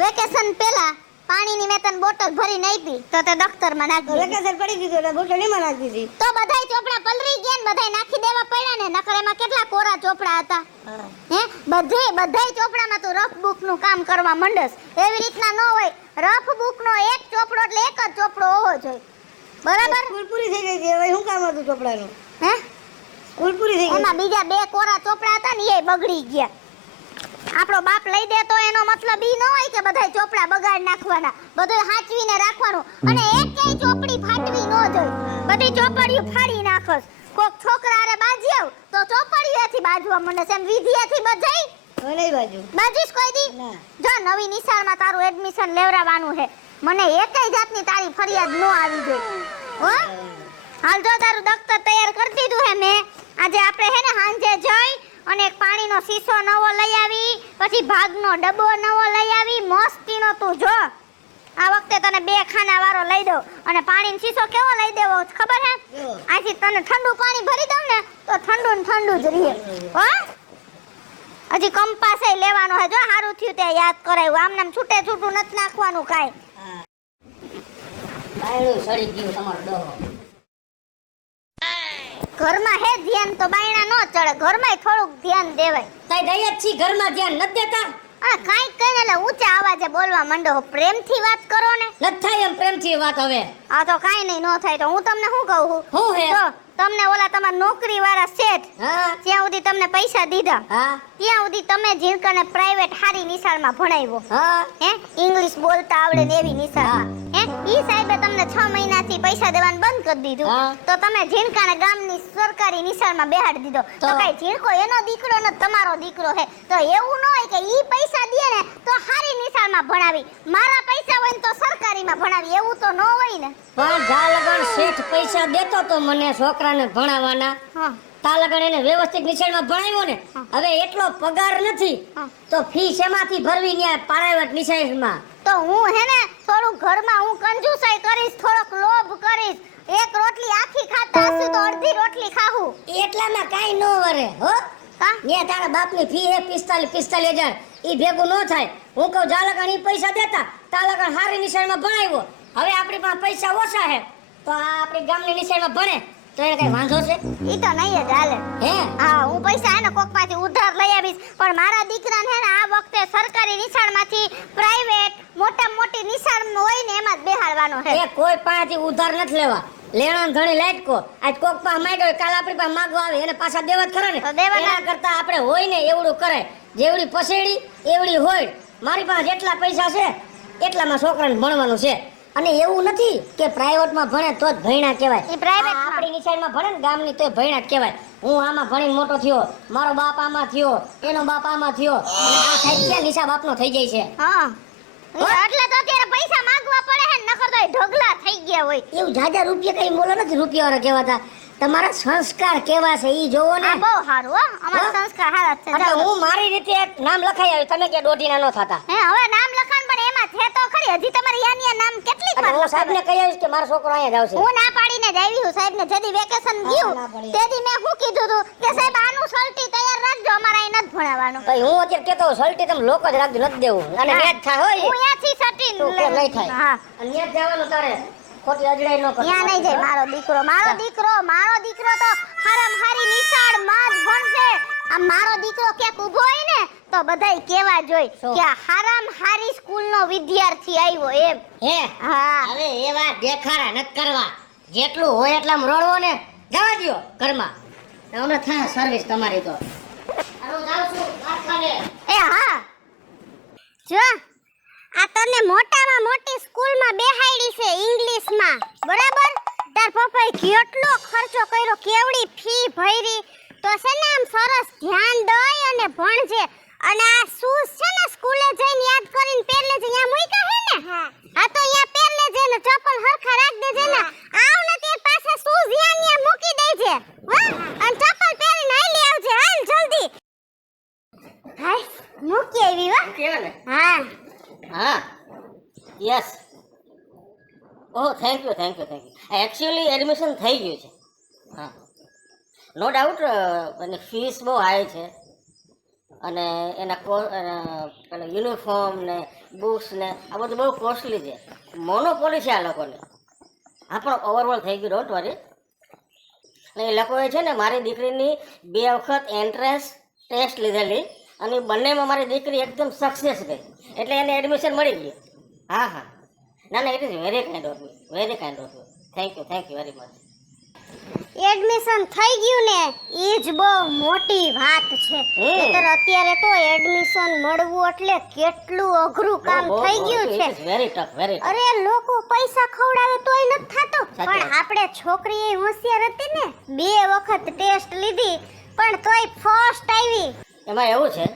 Vacation પહેલા પાણીની મેં તને બોટલ ભરીને આપી તો તે દફતરમાં નાખી દીધી. વેકેશન પડી ગયું એટલે બોટલ એમાં નાખી દીધી. તો બધાય ચોપડા પલરી ગયા ને બધાય નાખી દેવા પડ્યા ને, નકર એમાં કેટલા કોરા ચોપડા હતા. હે બધાય ચોપડામાં તું રફ બુક નું કામ કરવા મંડસ. એવી રીતના ન હોય. રફ બુક નો એક ચોપડો એટલે એક જ ચોપડો હોવો જોઈએ, બરાબર? સ્કૂલ પૂરી થઈ ગઈ છે, હવે શું કામ હતું ચોપડાનું? હે સ્કૂલ પૂરી થઈ ગઈ. એમાં બીજા બે કોરા ચોપડા હતા ને એ બગડી ગયા. આપણો બાપ લઈ દે તો એનો મતલબ ઈ ન હોય કે બધાય ચોપડા બગાડ નાખવાના. બધું હાચવીને રાખવાનું અને એકેય ચોપડી ફાટવી ન જોઈએ. બધી ચોપડીઓ ફાડી નાખસ. કોક છોકરા આરે બાજી આવ તો ચોપડીઓથી બાજવા મંડે છે. એમ વિધિયાથી બજાઈ હવે નહીં બાજુ. બાજીસ કોઈ દી? ના. જો નવી નિશાળમાં તારું એડમિશન લેવડાવવાનું છે. મને એકેય જાતની તારી ફરિયાદ ન આવી જોઈએ. હો હાલ જો તારું દફતર તૈયાર કરી દીધું હે મેં. આજે આપણે હે ને હાંજે જઈ અને એક પાણીનો શીશો નવો લઈ આવી, પછી ભાગનો ડબ્બો નવો લઈ આવી. મસ્તીનો તું જો આ વખતે તને 2 ખાના વાળો લઈ દઉં. અને પાણીનો શીશો કેવો લઈ દેવો ખબર હે? આથી તને ઠંડુ પાણી ભરી દઉં ને તો ઠંડુ ને ઠંડુ જ રહે. હો હજી કંપાસે લેવાનો હે. જો હારું થયું તે યાદ કરાયું. આમ નામ છૂટે છૂટું નથી નાખવાનું કાઈ. બાયણું સડી ગયું તમારો ડોહો. ઘરમાં હે ધ્યાન તો બાયણા નો ચડે. ઘરમાંય થોડુંક ધ્યાન દેવાય. તઈ દઈ જ છી ઘરમાં ધ્યાન નથી દેતા. અને કાંઈક કહીને એટલે ઊંચા અવાજે બોલવા માંડો. પ્રેમથી વાત કરો ને. નથી થાય એમ પ્રેમથી વાત હવે. આ તો કાંઈ નહીં ન થાય. તો હું તમને શું કહું છું? હું હે? જો તમને ઓલા તમારા નોકરી વાળા શેઠ હા ત્યાં સુધી તમને પૈસા દીધા, હા ત્યાં સુધી તમે જીણકને પ્રાઇવેટ હારી નિશાળમાં ભણાવ્યો. હા હે ઇંગ્લિશ બોલતા આવડે ને એવી નિશાળ. હે ઈ સાહેબે તમને 6 મહિનાથી પૈસા દેવાનું બંધ કરી દીધું. હા. તો તમે જીણકાને ગામની સરકારી નિશાળમાં બેહાડી દીધો. તો તો? કઈ જીણકો એનો દીકરો ન તમારો દીકરો હે. તો એવું ન હોય કે ઈ પૈસા દે ને તો હારી નિશાળમાં ભણાવી, મારા પૈસા હોય ને તો સરકારીમાં ભણાવી. એવું તો ન હોય ને. પણ જા લગન શેઠ પૈસા દેતો તો મને છોકરાને ભણાવવાના. હા તા લગન એને વ્યવસ્થિત નિશાળમાં ભણાવ્યો ને. હવે એટલો પગાર નથી હા. તો ફી શેમાંથી ભરવી ન્યા પ્રાઇવેટ નિશાળમાં? તો હું હે ને થોડું ઘરમાં હું કંજુસાઈ કરીશ, થોડોક લોભ કરીશ. એક રોટલી આખી ખાતા હશું તો અડધી રોટલી ખાવું. એટલામાં કાઈ ન વરે હો. કા ન્યા તારા બાપની ફી હે 45,000. ઈ ભેગું ન થાય. હું કહું જા લગન ઈ પૈસા દેતા તા લગન હારી નિશાળમાં ભણાવ્યો. હવે આપણી પાસે પૈસા ઓછા હે તો આ આપણી ગામની નિશાળમાં ભણે તો એને કઈ વાંધો છે? ઈ તો નહીં જ હાલે. હે હા હું પૈસા હે ને કોક પાસેથી ઉધાર લઈ આવીશ. પણ મારા દીકરાને હે ને આ વખતે સરકારી નિશાળમાંથી પ્રાઇવેટ મોટી નિશાળ હોય ને એમાં જ બેહાડવાનો છે. એ કોઈ પાસેથી ઉધાર નથી લેવા. લેણાં ધણી લાટકો આજ કોક પાસે માંગ્યો કાલ આપણી પાસે માંગવા આવે એને પાછા દેવા જ ખરા ને. તો દેવાના. એના કરતા આપણે હોય ને એવડું કરાય. જેવડી પસેડી એવડી હોય. મારી પાસે જેટલા પૈસા છે એટલામાં છોકરાને ભણવાનું છે. અને એવું નથી કે પ્રાઇવેટમાં ભણે તો જ ભણ્યા કહેવાય. ઈ પ્રાઇવેટમાં. આ આપણી નિશાળમાં ભણે ને ગામની તોય ભણ્યા જ કહેવાય. હું આમાં ભણીને મોટો થયો, મારો બાપ આમાં થયો, એનો બાપ આમાં થયો અને આ સાહેબ ક્યાં નિશા બાપનો થઈ જાય છે? હા એટલે તો અત્યારે પૈસા માંગવા પડે હે ને, નકર તો એ ઢગલા થઈ ગયા હોય. એવું જાજા રૂપિયા કઈ બોલો નથી. રૂપિયાવાળા કહેવાતા. તમારા સંસ્કાર કેવા છે ઈ જોવો ને. આ બહુ સારું હો. અમારા હા? સંસ્કાર હારા જ છે. એટલે જાઓ. હું મારી રીતે એક નામ લખાઈ આવી. તમે કે દોઢીના ન થતા. હે હવે નામ લખાણ પણ એમાં છે તો ખરી. હજી તમારે યાનિયા નામ કેટલીક એટલે વાર હું લખાવે. સાહેબને કહી આવીશ કે મારો છોકરો અહીંયા જ આવશે. હું ના પાડીને જ આવી હું સાહેબને. જેદી વેકેશન ગયું ના પાડી. તેદી મેં શું કીધું તું કે સાહેબ આનું સલટી તૈયાર રાખજો, અમારે અહીં નથી ભણાવવાનું. ભાઈ હું અત્યારે કહેતો હોઉં, સલટી તમે લોકો જ રાખજો, નથી દેવું. અને હા. ન્યા જ થાય હોય. હું ત્યાંથી સટીને તું કે નહીં થાય. હા અને ન્યા જ જવાનું તારે. ખોટી અજડાઈ ન કરતો. ત્યાં નહીં જાય મારો દીકરો. મારો દીકરો તો હારામ હારી નિશાળમાં જ ભણશે. આ મારો દીકરો ક્યાંક ઊભો હોય ને તો બધાય કેવા જોઈ શું? કે આ હારામ હારી સ્કૂલનો વિદ્યાર્થી આવ્યો એમ. હે હા હવે એવા દેખાડા નથી કરવા. જેટલું હોય એટલામાં રડવો ને જવા દ્યો ઘરમાં. અમને થાય સર્વિસ તમારી તો. હવે હું જાઉં છું કારખાને. એ હા જો આ તને મોટામાં મોટી સ્કૂલમાં બેહાડી છે ઇંગ્લિશમાં, બરાબર? તાર પપ્પાએ કેટલો ખર્ચો કર્યો, કેવડી ફી ભરી. તો છે ને આમ સરસ ધ્યાન દઈ અને ભણજે. અને આ શૂઝ છે ને સ્કૂલે જઈને યાદ કરીને પહેર લેજે. અહીંયા મૂક્યા હે ને? હા તો અહીંયા પહેર લેજે ને ચપ્પલ હરખા રાખ દેજે ને. આવ ને તે પાસે શૂઝ અહીંયા મૂકી દેજે. હા અને ચપ્પલ પહેરીને હાલી આવજે. હાલ જલ્દી. હાય મૂકી આવી હો. કેવા ને? હા હા yes. Oh thank you actually admission થઈ ગયું છે. હા નો ડાઉટ. અને ફીસ બહુ હાઈ છે. અને એના યુનિફોર્મ ને બુક્સ ને આ બધું બહુ કોસ્ટલી છે. મોનોપોલી છે આ લોકોને. હા, પણ ઓવરઓલ થઈ ગયું, ડોન્ટ વરી. અને એ લોકોએ છે ને મારી દીકરીની 2 વખત એન્ટ્રન્સ ટેસ્ટ લીધેલી અને બંનેમાં મારી દીકરી એકદમ સક્સેસ ગઈ, એટલે એને એડમિશન મળી ગયું. હા હા, ના it is very kind of you, very kind of you. Thank you very much. Admission થઈ ગયું ને એ જ બહુ મોટી વાત છે. નહીંતર અત્યારે તો એડમિશન મળવું એટલે કેટલું અઘરું કામ થઈ ગયું છે. Very tough, very tough. અરે લોકો પૈસા ખવડાવે તોય નથી થતો. પણ આપણે છોકરી એ હોશિયાર હતી ને, 2 વખત ટેસ્ટ લીધી પણ તોય ફર્સ્ટ આવી. એમાં એવું છે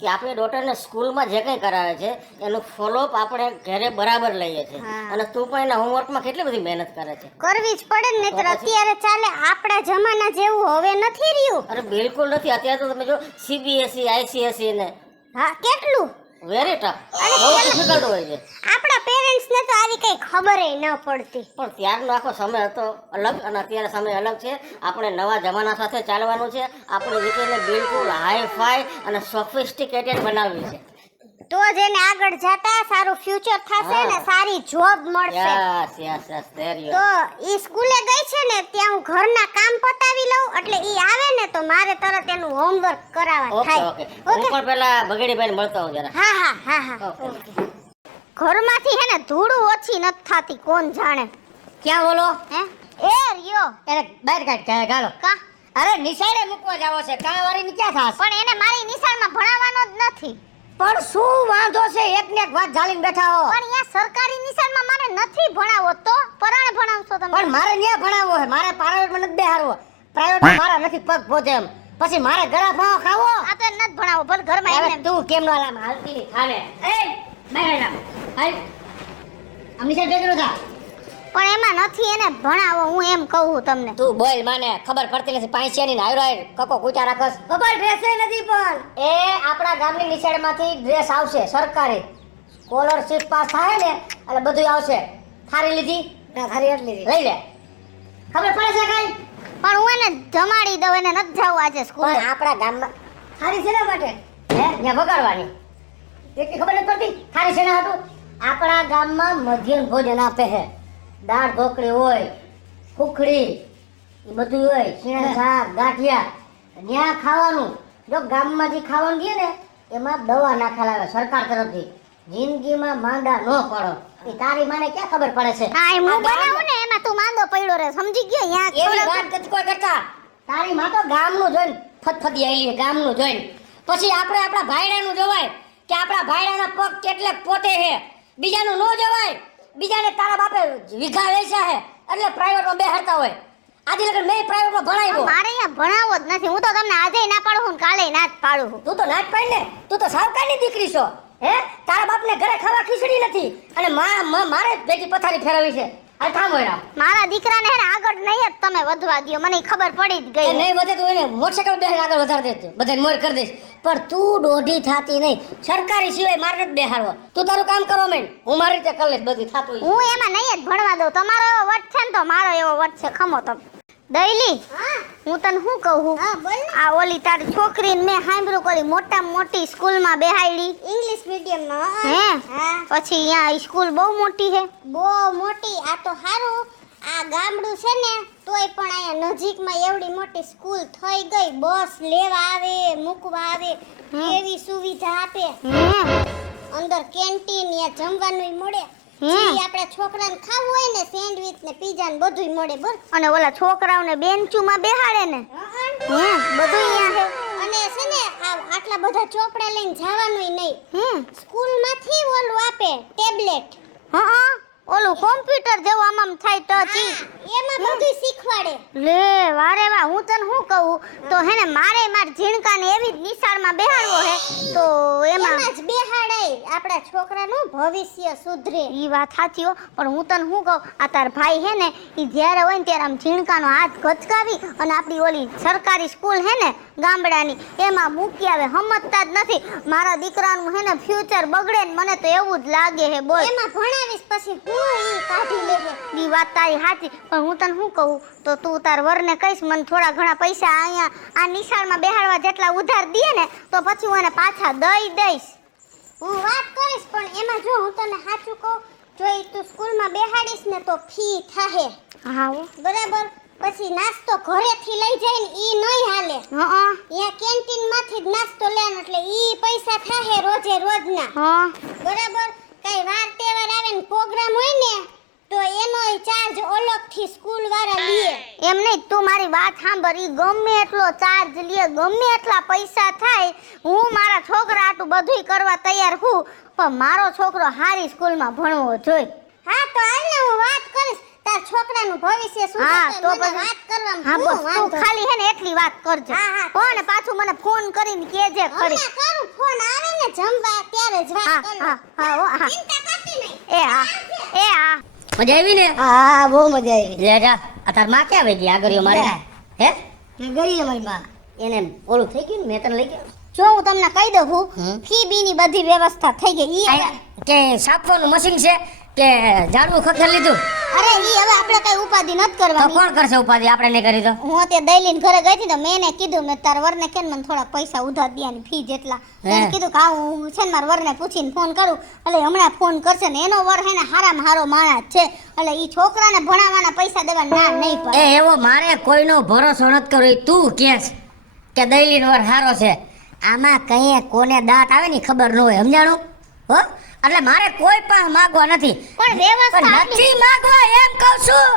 કે આપણે ડોટરને સ્કૂલમાં જે કંઈ કરાવે છે એનું ફોલોઅપ આપણે ઘરે બરાબર લઈએ છીએ. અને તું પણ એના હોમવર્કમાં કેટલી બધી મહેનત કરે છે. કરવી જ પડે ને, નહીંતર અત્યારે ચાલે આપણા જમાના જેવું હવે નથી રહ્યું. અરે બિલકુલ નથી. અત્યારે તો તમે જો CBSE, ICSE ને હા, કેટલું વેરી ટફ, બહુ ડિફિકલ્ટ હોય છે. આપણા પેરેન્ટ્સ ને તો આવી કઈ ખબરેય ન પડતી. પણ ત્યારનો આખો સમય હતો અલગ અને અત્યારે સમય અલગ છે. આપણે નવા જમાના સાથે ચાલવાનું છે. આપણે દીકરીને બિલકુલ હાઈ ફાઈ અને સોફિસ્ટિકેટેડ બનાવવી છે. તો જ એને આગળ જતા સારું ફ્યુચર થશે ને સારી જોબ મળશે. Yes there you. તો ઈ સ્કૂલે ગઈ છે ને ત્યાં હું ઘરના કામ પતાવી લઉં, એટલે ઈ આવે ને તો મારે તરત એનું હોમવર્ક કરાવવા થાય. ઓકે. હું પણ પેલા બગડીભાઈને મળતો હોઉં જરા. હા. ઘરમાંથી હે ને ધૂળું ઓછી નથી થાતી, કોણ જાણે. ક્યાં બોલો? હે એ રહ્યો. એને બહાર કાઢ ગાલો. કા અરે નિશાળે મૂકવા જાવો છે, કા વાળી ક્યાં થાસ? પણ એને મારી નિશાળમાં ભણાવવાનો જ નથી. પણ શું વાંધો છે? એક ને એક વાત ઝાલીને બેઠા હો. પણ અહીંયા સરકારી નિશાળમાં મારે નથી ભણાવો, તો પરાણે ભણાવશો તમે? પણ મારે ન્યા ભણાવવો છે. મારે પ્રાઇવેટમાં નથી બેહારવો. પ્રાઇવેટમાં મારા નથી પગ પોતે એમ. પછી મારે ગળા ભાવ ખાવો. આ તો એને નથી ભણાવો, ભલે ઘરમાં અરે એમને. તું કેમ નો આલામ હાલતી ની ખાલે? એ બેહાડા. હાલ. આમ નિશાળ બેઠો થા. પણ એમાં નથી એને ભણાવો, હું એમ કહું તમને. તું બોલ, માને ખબર પડતી નથી. પાંચિયાની નાયરો કકો કૂચા રાખસ. ખબર ડ્રેસે નથી. પણ એ આપણા ગામની નિશાળમાંથી ડ્રેસ આવશે સરકારી. સ્કોલરશિપ પાસ થાય ને એટલે બધું આવશે. થારી લીધી? ના, થારી જ લીધી. લઈ લે. ખબર પડે છે કઈ? પણ હું એને જમાડી દઉં, એને નથી જવું આજે સ્કૂલે. પણ આપણા ગામમાં થારી શેના માટે? હે, ત્યાં વગાડવાની. એટલી ખબર નથી પડતી થારી શેના હતું? આપણા ગામમાં મધ્યાહન ભોજન આપે છે. દાળ ઢોકળી હોય, ખુખડી, એ બધું હોય, શીણા શાક, ગાંઠિયા. ત્યાં ખાવાનું. જો ગામમાં જે ખાવાનું દે ને એમાં દવા નાખેલા આવે સરકાર તરફથી. જિંદગીમાં માંદા ન પડો. એ તારી માને ક્યાં ખબર પડે છે? હા, એ હું બનાવું ને એમાં તું માંદો પડ્યો રે, સમજી ગયો? એવી વાત નથી કોઈ કરતા. તારી માં તો ગામનું જોઈને ફતફતી આવેલી, ગામનું જોઈને. પછી આપણે આપણા ભાઈડાનું જોવાય કે આપણા ભાઈડાના પગ કેટલે પોતે છે. બીજાનું ન જોવાય. બીજાને તારા બાપે વીઘા વેચ્યા છે એટલે પ્રાઇવેટમાં બેહાડતા હોય. આજે લગન મેં પ્રાઇવેટમાં ભણાવ્યો. મારે અહીંયા ભણાવો જ નથી. હું તો તમને આજે ના પાડું છું, કાલે ના જ પાડું છું. તું તો નાચ પાડ ને. તું તો સાવકારની દીકરી છો. હે, તારા બાપને ઘરે ખાવા ખીચડી નથી અને મારે ભેગી પથારી ફેરવી છે. અરે થામો એના. મારા દીકરાને હે ને આગળ નહીં જ તમે વધવા દ્યો, મને ખબર પડી જ ગઈ. નહીં વધે તો એને મોટરસાઇકલ બેહાડીને આગળ વધારી દેજો, બધાને મોર કરી દઈશ. પણ તું દોઢી થાતી નહીં. સરકારી સિવાય મારે નથી બેહાડવો. તું તારું કામ કરો મેં, હું મારી રીતે કરી લઈશ બધું થાતું. હું એમાં નહીં જ ભણવા દઉં. તમારો એવો વટ છે ને તો મારો એવો વટ છે. ખમો તમે. દઈલી, હું તને શું કહું? આ ઓલી તારી છોકરીને મેં સાંભળ્યું કે ઓલી મોટામાં મોટી સ્કૂલમાં બેહાડી, ઇંગ્લિશ મીડિયમમાં. હે, પછી અહીંયા સ્કૂલ બહુ મોટી છે. બહુ મોટી. આ તો સારું આ ગામડું છે ને તોય પણ અહીંયા નજીકમાં એવડી મોટી સ્કૂલ થઈ ગઈ. બસ લેવા આવે, મૂકવા આવે, એવી સુવિધા આપે. અંદર કેન્ટીન યા જમવાનું મળે. આપણે છોકરાને ખાવું હોય ને સેન્ડવિચ ને પીઝા ને બધુંય મળે. બોલ. અને ઓલા છોકરાઓને બેન્ચુમાં બેહાડે ને. બધું અહીંયા છે. અને છે ને આટલા બધા ચોપડા લઈને જવાનુંય નહીં. સ્કૂલમાંથી ઓલું આપે ટેબ્લેટ. હા, ઓલું કોમ્પ્યુટર જેવું આમ થાય ટચ, એમાં બધું શીખવાડે. લે વારે વાહ. હું તને શું કહું તો હે ને મારે માર ઝીણકાને એવી જ નિશાળમાં બેહાડવો હે તો એમાં જ બેહાડાય. આપણા છોકરાનું ભવિષ્ય સુધરે. ઈ વાત સાચી હો. પણ હું તને શું કહું, આ તાર ભાઈ હે ને ઈ જ્યારે હોય ને ત્યારે આમ ઝીણકાનો હાથ ગચકાવી અને આપણી ઓલી સરકારી સ્કૂલ હે ને ગામડાની એમાં મૂકી આવે. સમજતા જ નથી. મારા દીકરાનું હે ને ફ્યુચર બગડે ને મને તો એવું જ લાગે હે. બોલ. એમાં ભણાવીશ પછી હું ઈ કાઢી લેજે. ઈ વાત તારી સાચી, પણ હું તને શું કહું, તો તું તાર વરને કહીશ મને થોડા ઘણા પૈસા અહીંયા આ નિશાળમાં બેહાડવા જેટલા ઉધાર દે ને તો પછી હું એને પાછા દઈ દઈશ. હું વાત કરીશ, પણ એમાં જો હું તને સાચું કહું, જો ઈ તું સ્કૂલમાં બેહાડીશ ને તો ફી થાહે. હા બરાબર. પછી નાસ્તો ઘરેથી લઈ જઈને ઈ નહીં હાલે. અહીંયા કેન્ટીનમાંથી જ નાસ્તો લેવાનો, એટલે ઈ પૈસા થાહે રોજે રોજના. બરાબર. કઈ વાર તહેવાર આવે ને પ્રોગ્રામ હોય ને તો એનો ચાર્જ અલગથી સ્કૂલ વાળા લે. એમ નહીં, તું મારી વાત સાંભળ, ઈ ગમે એટલો ચાર્જ લે, ગમે એટલા પૈસા થાય, હું મારા છોકરા આટલું બધુંય કરવા તૈયાર છું, પણ મારો છોકરો સારી સ્કૂલમાં ભણવો જોઈએ. હા તો હાલ ને હું વાત કરીશ, તાર છોકરાનું ભવિષ્ય શું છે તો મને વાત કરવામાં. હા બસ તું ખાલી હે ને એટલી વાત કરજે. કોને પાછું મને ફોન કરીને કેજે ખરી. કરું ફોન આવે ને જમવા ત્યારે જ વાત કરું. હા ચિંતા કરતી નહીં. એ હા મજા આવી ને? હા બહુ મજા આવી. લે જા, આ તાર માં ક્યાં વઈ ગઈ આગળીઓ મારે? હે ગઈ અમારી માં. એને ઓલું થઈ ગયું ને, મેં તને લઈ ગયો. જો હું તમને કહી દઉં છું, ફી બીની બધી વ્યવસ્થા થઈ ગઈ. ઈ કે સાફવાનું મશીન છે કે ઝાડવું ખખેર લીધું? અરે ઈ હવે આપણે કઈ ઉપાધિ નથી તો કરવાની. કોણ કરશે ઉપાધિ? આપણે નહીં કરી તો. હું તે દઈલીન ઘરે ગઈ હતી તો મેં એને કીધું, મેં તાર વરને કેમ મને થોડા પૈસા ઉધાર દેવાની ફી જેટલા. એને કીધું કે હું છે ને મારા વરને પૂછીને ફોન કરું, એટલે હમણાં ફોન કરશે ને. એનો વર હે ને હારામાં હારો માણસ છે, એટલે ઈ છોકરાને ભણાવવાના પૈસા દેવા ના નહીં પડે. એ એવો મારે કોઈનો ભરોસો નથી કરવો. તું કેસ કે દઈલીન વર હારો છે, આમાં કઈ કોને દાંત આવે ને ખબર ન હોય, સમજાણું? હો એટલે મારે કોઈ પાસે માગવા નથી, પણ વ્યવસ્થા નથી માગવા એમ કહું છું.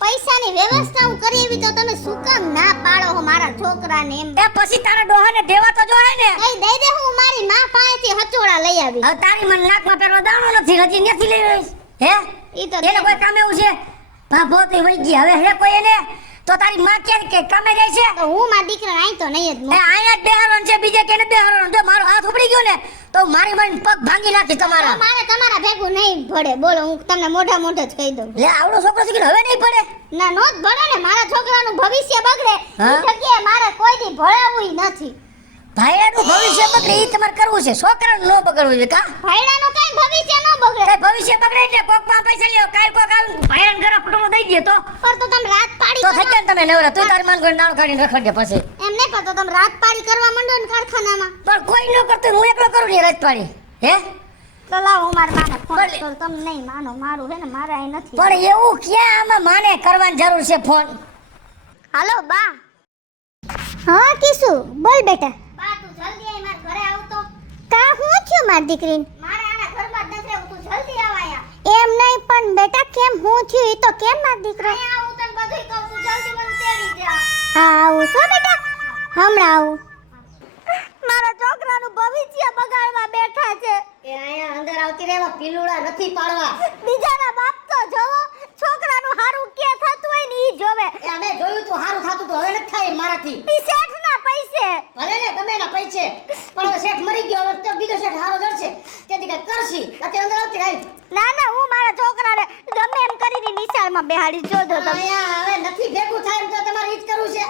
પૈસાની વ્યવસ્થા હું કરી એવી તો તમે શું કામ ના પાડો હો મારા છોકરાને? એમ એ પછી તારા ડોહાને દેવા તો જોઈએ ને. કઈ દઈ દે, હું મારી માં પાસેથી હચોડા લઈ આવી. હવે તારી મને નાકમાં પહેરવા દાણો નથી, હજી નથી લઈ આવીશ. હે ઈ તો એને કોઈ કામ એવું છે? ભાભોતી વળી ગઈ હવે હે કોઈ એને? તો તારી માં કે કામે જાય છે? તો હું મારા દીકરાને આઈ તો નહીં જ એ આયા જ બેહારવાનું છે, બીજે કેને બેહારવાનું? જો મારો હાથ ઉપડી ગયો ને તો મારી મન પગ ભાંગી નાખી તમારા. મારે તમારા ભેગું નહીં ભળે. બોલો, હું તમને મોઢા મોઢે જ કહી દઉં. લે આવડો છોકરો શીખીને હવે નહીં પડે? ના નો જ ભળે ને, મારા છોકરાનું ભવિષ્ય બગડે હા? ઈ જગ્યાએ મારે કોઈ દી ભણાવવું નથી. ભાઈડાનું ભવિષ્ય બગડે ઈ તમારે કરવું છે, છોકરાનું ન બગડવું છે. કા ભાઈડાનું કઈ ભવિષ્ય ન બગડે. કઈ ભવિષ્ય બગડે એટલે કોક માં પૈસા લ્યો, કાલ કોક આલ ભાઈડાને ઘરે ફોટો દઈ દે તો પણ તો તમે રાત પાડી તો થઈ ગયા ને તમે નવરા. તું તારી માન ઘરે નાળ કાઢીને રખડજે પછી. એમ નહીં, પણ તો તમે રાત પાડી કરવા માંડો ને કારખાનામાં. પણ કોઈ ન કરતું, હું એકલો કરું ને રજ પાડી. હે તો લાવો હું મારા માને ફોન કરું. તમે નહીં માનો, મારું હે ને મારા અહીં નથી. પણ એવું ક્યાં આમાં માને કરવાની જરૂર છે ફોન? હાલો બા. હા કિસુ બોલ બેટા. બા તું જલ્દી આય, મારા ઘરે આવતો. કા હું થયું મારી દીકરીને? મારે આના ઘરમાં જ નથી રહેવું, તું જલ્દી આવ આયા. એમ નહીં પણ બેટા, કેમ હું થયું ઈ તો કેમ મારી દીકરો? આયા આવું તને બધુંય કહું, તું જલ્દી મને તેડી જા. હા આવું છો બેટા, હમણાં આવું. મારા છોકરાનું ભવિષ્ય બગાડવા બેઠા છે. એ આયા અંદર આવતી રહેવા, પીલુડા નથી પાડવા. બીજાના બાપ તો જોવો, છોકરાનું હારું કે થતું હોય ને ઈ જોવે. એ અમે જોયું તું હારું થાતું તો હવે નથી થાય મારાથી. ઈ શેઠના પૈસે. ભલે ને ગમે ના પૈસે, પણ હવે શેઠ મરી ગયો, હવે તો બીજો શેઠ હારો જડશે, તેથી કઈ કરશી. અત્યારે અંદર આવતી રહી. ના ના, હું મારા છોકરાને ગમે એમ કરીને નિશાળમાં બેહાડી જોજો તમે. આયા હવે નથી ભેગું થાય એમ તો તમારે ઈ જ કરવું છે.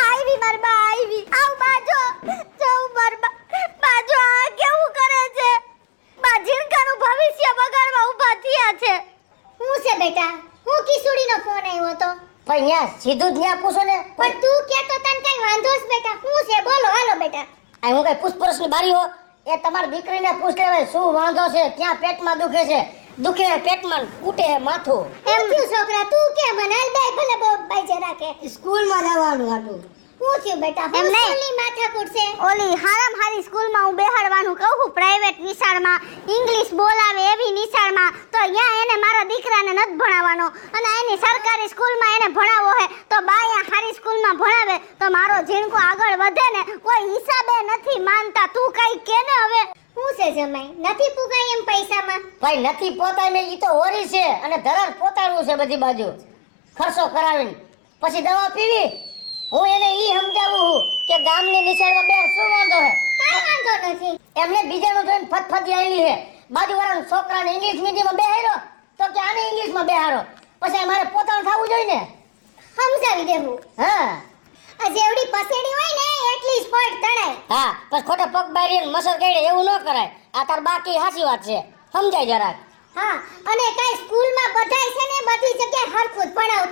આવી માર બા આવી. આવ બાજો. જો માર બાજો આ કેવું કરે છે? બા જીણકાનું ભવિષ્ય બગાડવા ઊભા થયા છે. હું છે બેટા? હું કિસુડીનો ફોન આવ્યો હતો. પણ ન્યા સીધું જ ન્યા પૂછો ને. પણ તું કેતો તને કઈ વાંધો છે બેટા? હું છે બોલો, હાલો બેટા. આ હું કઈ પૂછપરછની બારી હો? એ તમારી દીકરીને પૂછ લેવાય શું વાંધો છે, ક્યાં પેટમાં દુખે છે? દુખે પેટમાં, કૂટે માથું. એમ થયું છોકરા, તું કે મને હાલ બે ભલે બાઈ જે રાખે. સ્કૂલમાં જવાનું હતું. હું થયું બેટા? એમ નહીં, માથાકૂટ છે. ઓલી હારામ હારી સ્કૂલમાં હું બેહાડવાનું કહું છું, પ્રાઇવેટ નિશાળમાં, ઇંગ્લિશ બોલાવે એવી નિશાળમાં. તો અહીંયા એને મારા દીકરાને નથી ભણાવવાનો, અને એની સરકારી સ્કૂલમાં એને ભણાવવો હે તો બા અહીંયા હારી સ્કૂલમાં ભણાવે તો મારો ઝીણકો આગળ વધે ને. કોઈ હિસાબે નથી માનતા. તું કઈ કે ને હવે. હું છે જમાઈ, નથી પુગાય એમ પૈસામાં? ભાઈ નથી પોતાય ને ઈ તો હોરી છે, અને ધરાર પોતાડવું છે બધી બાજુ ખર્ચો કરાવીને પછી દવા પીવી. હું એને ઈ સમજાવું કે ગામની નિશાળમાં બે શું વાંધો હે? કાઈ વાંધો નથી. એમને બીજાનું જોઈને ફતફતી આવેલી હે. બાજુવાળાના છોકરાને ઇંગ્લિશ મીડિયમમાં બેહાડ્યો તો કે આને ઇંગ્લિશમાં બેહાડો. પછી મારે પોતાનું થવું જોઈએ ને. સમજાવી દેવું. હા આ જેવડી પસેડી હોય ને એટલી જ પડ તણાય. હા, પછી ખોટો પગ બારીને મસર કાઢે એવું ન કરાય. આ તાર બાકી હાચી વાત છે, સમજાય જરાક. હા, અને કઈ સ્કૂલમાં બધાય છે ને બધી જગ્યાએ હરખું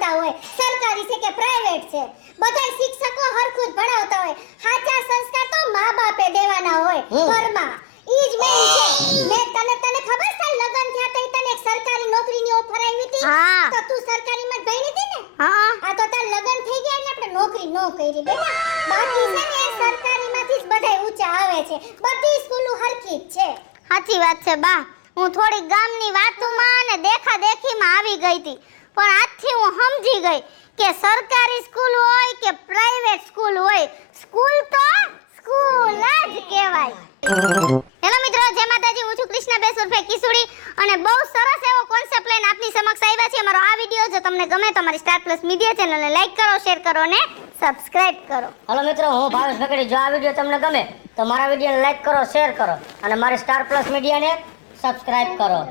આવતા હોય સરકારી છે કે પ્રાઇવેટ છે બધાય શિક્ષકો હરખું જ ભણાવતા હોય સાચા સંસ્કાર તો મા બાપે દેવાના હોય ઘરમાં ઈ જ મેન છે તને ખબર છે લગન થયા તઈ તને એક સરકારી નોકરીની ઓફર આવી હતી હા. તો તું સરકારીમાં જ ભણી હતી ને હા આ તો તાર લગન થઈ ગયા એટલે આપણે નોકરી ન કરી બેટા બાકી છે ને સરકારીમાંથી જ બધાય ઊંચા આવે છે બધી સ્કૂલો હરખી જ છે સાચી વાત છે બા હું થોડી ગામની વાતોમાં અને દેખાદેખીમાં આવી ગઈ હતી પણ આજથી હું સમજી ગઈ કે સરકારી સ્કૂલ હોય કે પ્રાઇવેટ સ્કૂલ હોય સ્કૂલ તો સ્કૂલ જ કહેવાય. હેલો મિત્રો, જય માતાજી. હું છું કૃષ્ણાબેન ઉર્ફે કિસુડી અને બહુ સરસ એવો કોન્સેપ્ટ લઈને આપની સમક્ષ આવ્યા છે. અમારો આ વિડિયો જો તમને ગમે તો અમારી સ્ટાર પ્લસ મીડિયા ચેનલને લાઈક કરો, શેર કરો અને સબસ્ક્રાઇબ કરો. હલો મિત્રો, હું ભાવેશ ભકડી. જો આ વિડીયો તમને ગમે તો મારા વિડીયોને લાઈક કરો, શેર કરો અને મારી સ્ટાર પ્લસ મીડિયાને સબસ્ક્રાઇબ કરો.